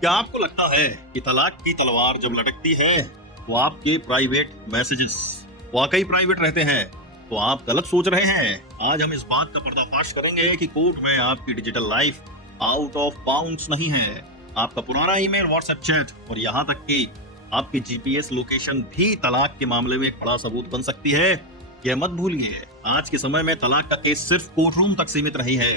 क्या आपको लगता है कि तलाक की तलवार जब लटकती है तो आपके प्राइवेट मैसेजेस वाकई प्राइवेट रहते हैं? तो आप गलत सोच रहे हैं। आज हम इस बात का पर्दाफाश करेंगे कि कोर्ट में आपकी digital life out of bounds नहीं है। आपका पुराना ईमेल, व्हाट्सएप चैट और यहाँ तक कि आपकी जीपीएस लोकेशन भी तलाक के मामले में एक बड़ा सबूत बन सकती है। यह मत भूलिए, आज के समय में तलाक का केस सिर्फ कोर्ट रूम तक सीमित नहीं है।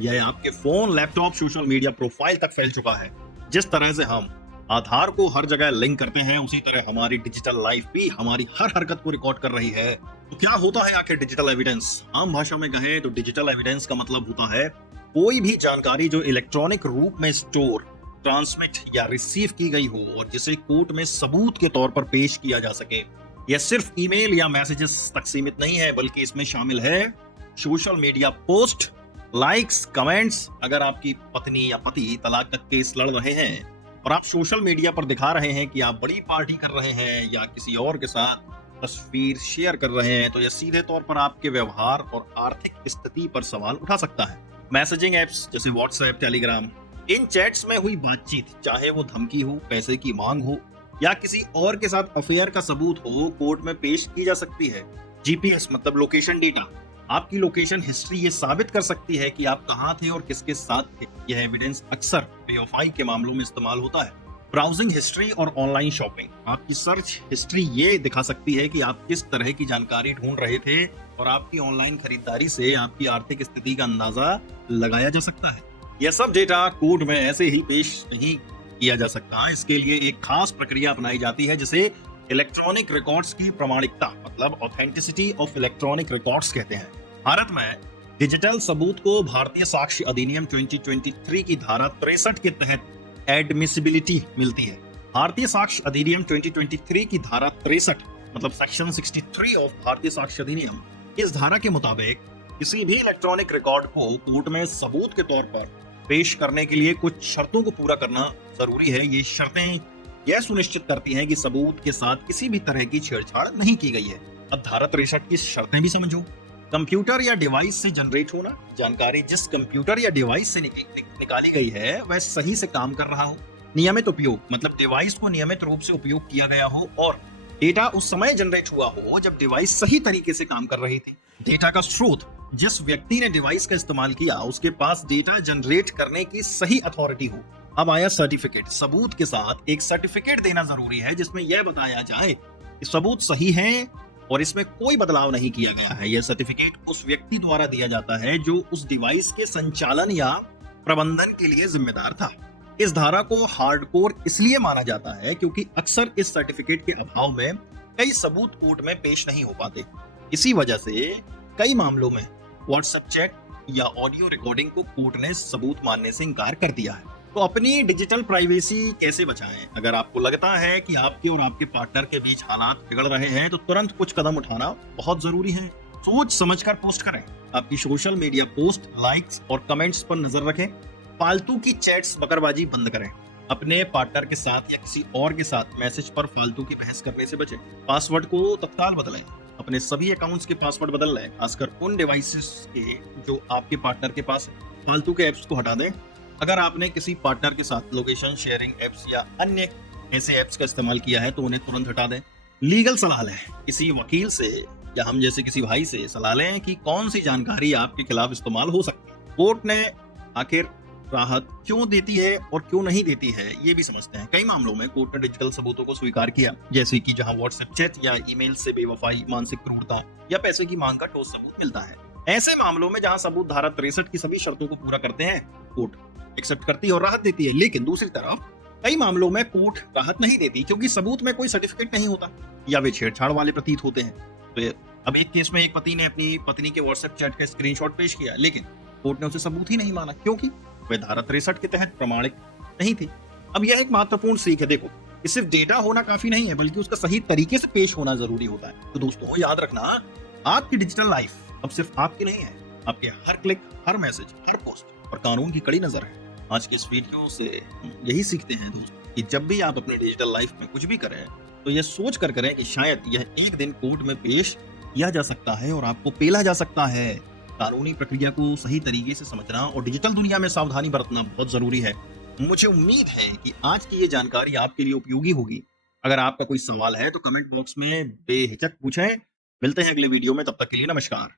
यह आपके phone, laptop, social media profile तक फैल चुका है। जिस तरह से हम आधार को हर जगह लिंक करते हैं, उसी तरह हमारी डिजिटल लाइफ भी हमारी हर हरकत को रिकॉर्ड कर रही है। तो क्या होता है आखिर डिजिटल एविडेंस? आम भाषा में कहें तो डिजिटल एविडेंस का मतलब होता है कोई भी जानकारी जो इलेक्ट्रॉनिक रूप में स्टोर, ट्रांसमिट या रिसीव की गई हो और जिसे कोर्ट में सबूत के तौर पर पेश किया जा सके। यह सिर्फ ईमेल या मैसेजेस तक सीमित नहीं है, बल्कि इसमें शामिल है social media post, likes, comments. अगर आपकी पत्नी या पति तलाक का केस लड़ रहे हैं और आप सोशल मीडिया पर दिखा रहे हैं कि आप बड़ी पार्टी कर रहे हैं या किसी और के साथ तस्वीर शेयर कर रहे हैं, तो यह सीधे तौर पर आपके व्यवहार और आर्थिक स्थिति पर सवाल उठा सकता है। मैसेजिंग एप्स जैसे व्हाट्सएप, टेलीग्राम, इन चैट्स में हुई बातचीत, चाहे वो धमकी हो, पैसे की मांग हो या किसी और के साथ अफेयर का सबूत हो, कोर्ट में पेश की जा सकती है। जीपीएस मतलब लोकेशन डेटा, आपकी लोकेशन हिस्ट्री ये साबित कर सकती है कि आप कहां थे और किसके साथ थे। यह एविडेंस अक्सर बेवफाई के मामलों में इस्तेमाल होता है। ब्राउजिंग हिस्ट्री और ऑनलाइन शॉपिंग, आपकी सर्च हिस्ट्री ये दिखा सकती है कि आप किस तरह की जानकारी ढूंढ रहे थे और आपकी ऑनलाइन खरीदारी से आपकी आर्थिक स्थिति का अंदाजा लगाया जा सकता है। यह सब डेटा कोर्ट में ऐसे ही पेश नहीं किया जा सकता। इसके लिए एक खास प्रक्रिया अपनाई जाती है जिसे इलेक्ट्रॉनिक रिकॉर्ड्स की प्रमाणिकता मतलब ऑथेंटिसिटी ऑफ इलेक्ट्रॉनिक रिकॉर्ड्स कहते हैं। भारत में डिजिटल सबूत को भारतीय साक्ष्य अधिनियम 2023 की धारा 63 के तहत एडमिसिबिलिटी मिलती है। भारतीय साक्ष्य अधिनियम 2023 की धारा 63 मतलब सेक्शन 63 ऑफ भारतीय साक्ष्य अधिनियम, इस धारा के मुताबिक किसी भी इलेक्ट्रॉनिक रिकॉर्ड को कोर्ट में सबूत के तौर पर पेश करने के लिए कुछ शर्तों को पूरा करना जरूरी है। ये शर्तें यह सुनिश्चित करती हैं कि सबूत के साथ किसी भी तरह की छेड़छाड़ नहीं की गई है। अब धारा 63 की शर्तें भी समझो। कंप्यूटर या डिवाइस से जनरेट होना, जानकारी जिस कंप्यूटर या डिवाइस से निकाली गई है वह सही से काम कर रहा हो। नियमित उपयोग मतलब डिवाइस को नियमित रूप से उपयोग किया गया हो और डेटा उस समय जनरेट हुआ हो जब डिवाइस सही तरीके से काम कर रही थी। डेटा का स्रोत, जिस व्यक्ति ने डिवाइस का इस्तेमाल किया उसके पास डेटा जनरेट करने की सही अथॉरिटी हो। अब आया सर्टिफिकेट। सबूत के साथ एक सर्टिफिकेट देना जरूरी है जिसमें यह बताया जाए कि सबूत सही है और इसमें कोई बदलाव नहीं किया गया है। यह सर्टिफिकेट उस व्यक्ति द्वारा दिया जाता है जो उस डिवाइस के संचालन या प्रबंधन के लिए जिम्मेदार था। इस धारा को हार्डकोर इसलिए माना जाता है क्योंकि अक्सर इस सर्टिफिकेट के अभाव में कई सबूत कोर्ट में पेश नहीं हो पाते। इसी वजह से कई मामलों में व्हाट्सएप चैट या ऑडियो रिकॉर्डिंग को कोर्ट ने सबूत मानने से इनकार कर दिया है। तो अपनी डिजिटल प्राइवेसी कैसे बचाएं? अगर आपको लगता है कि आपके और आपके पार्टनर के बीच हालात बिगड़ रहे हैं तो तुरंत कुछ कदम उठाना बहुत जरूरी है। सोच समझकर पोस्ट करें। आपकी सोशल मीडिया पोस्ट, लाइक्स और कमेंट्स पर नजर रखें। फालतू की चैट्स, बकरबाजी बंद करें। अपने पार्टनर के साथ या किसी और के साथ मैसेज पर फालतू की बहस करने से बचें। पासवर्ड को तत्काल बदलें। अपने सभी अकाउंट्स के पासवर्ड बदल लें, खासकर उन डिवाइसेस के जो आपके पार्टनर के पास है। फालतू के ऐप्स को हटा दें। अगर आपने किसी पार्टनर के साथ लोकेशन शेयरिंग एप्स या अन्य ऐसे एप्स का इस्तेमाल किया है तो उन्हें तुरंत हटा दें। लीगल सलाह लें। किसी वकील से या हम जैसे किसी भाई से सलाह लें कि कौन सी जानकारी आपके खिलाफ इस्तेमाल हो सकती है। कोर्ट ने आखिर राहत क्यों देती है और क्यों नहीं देती है ये भी समझते हैं। कई मामलों में कोर्ट ने डिजिटल सबूतों को स्वीकार किया, जैसे कि जहां व्हाट्सएप चैट या ईमेल से बेवफाई, मानसिक क्रूरता या पैसे की मांग का ठोस सबूत मिलता है। ऐसे मामलों में जहां सबूत धारा 63 की सभी शर्तों को पूरा करते हैं, कोर्ट एक्सेप्ट करती है और राहत देती है। लेकिन दूसरी तरफ कई मामलों में कोर्ट राहत नहीं देती क्योंकि सबूत में कोई सर्टिफिकेट नहीं होता या वे छेड़छाड़ वाले प्रतीत होते हैं। तो अब एक केस में एक पति ने अपनी पत्नी के व्हाट्सएप चैट का स्क्रीनशॉट पेश किया, लेकिन कोर्ट ने उसे सबूत ही नहीं माना क्योंकि वह धारा 63 के तहत प्रमाणिक नहीं थी। अब यह एक महत्वपूर्ण सीख है। देखो, कि सिर्फ डेटा होना काफी नहीं है, बल्कि उसका सही तरीके से पेश होना जरूरी होता है। तो दोस्तों याद रखना, आपकी डिजिटल लाइफ अब सिर्फ आपकी नहीं है। आपके हर क्लिक, हर मैसेज, हर पोस्ट और कानून की कड़ी नजर है। आज के इस वीडियो से यही सीखते हैं दोस्तों कि जब भी आप अपनी डिजिटल लाइफ में कुछ भी करें तो यह सोच कर करें कि शायद यह एक दिन कोर्ट में पेश किया जा सकता है और आपको पेला जा सकता है। कानूनी प्रक्रिया को सही तरीके से समझना और डिजिटल दुनिया में सावधानी बरतना बहुत जरूरी है। मुझे उम्मीद है कि आज की ये जानकारी आपके लिए उपयोगी होगी। अगर आपका कोई सवाल है तो कमेंट बॉक्स में बेहिचक पूछें। मिलते हैं अगले वीडियो में, तब तक के लिए नमस्कार।